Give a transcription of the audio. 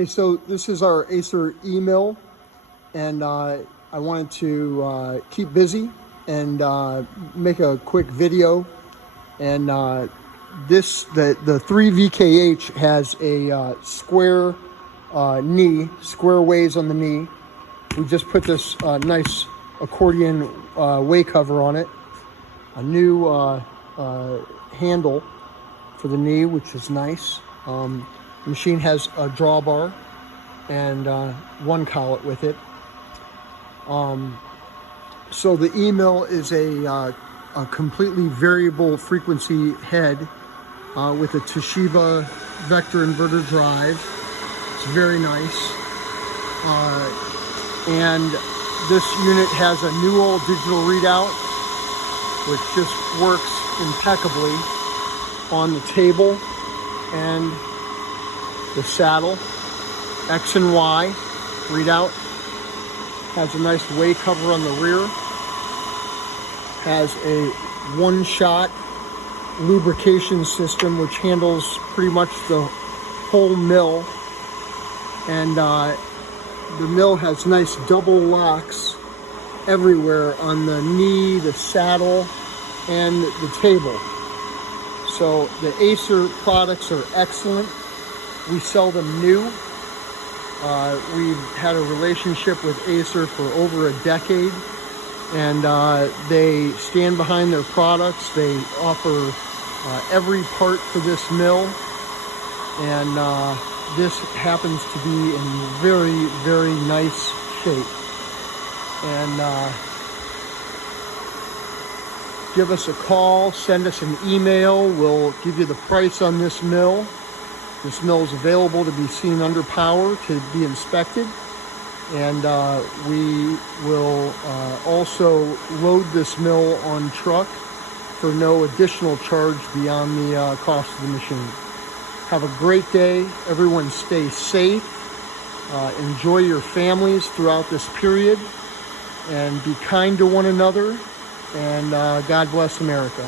Hey, so this is our ACER e-mill, and I wanted to keep busy and make a quick video. And the 3VKH has a square knee, square ways on the knee. We just put this nice accordion way cover on it, a new handle for the knee, which is nice. The machine has a drawbar and one collet with it. So the e-mill is a completely variable frequency head with a TOSHIBA vector inverter drive. It's very nice. And this unit has a Newell digital readout, which just works impeccably on the table and the saddle. X and Y readout. Has a nice way cover on the rear. Has a one-shot lubrication system which handles pretty much the whole mill. And the mill has nice double locks everywhere on the knee, the saddle, and the table. So the ACER products are excellent. We sell them new. We've had a relationship with ACER for over a decade, and they stand behind their products. They offer every part for this mill, and this happens to be in very, very nice shape. And give us a call, send us an email. We'll give you the price on this mill. This mill is available to be seen under power, to be inspected. And we will also load this mill on truck for no additional charge beyond the cost of the machine. Have a great day. Everyone stay safe. Enjoy your families throughout this period. And be kind to one another. And God bless America.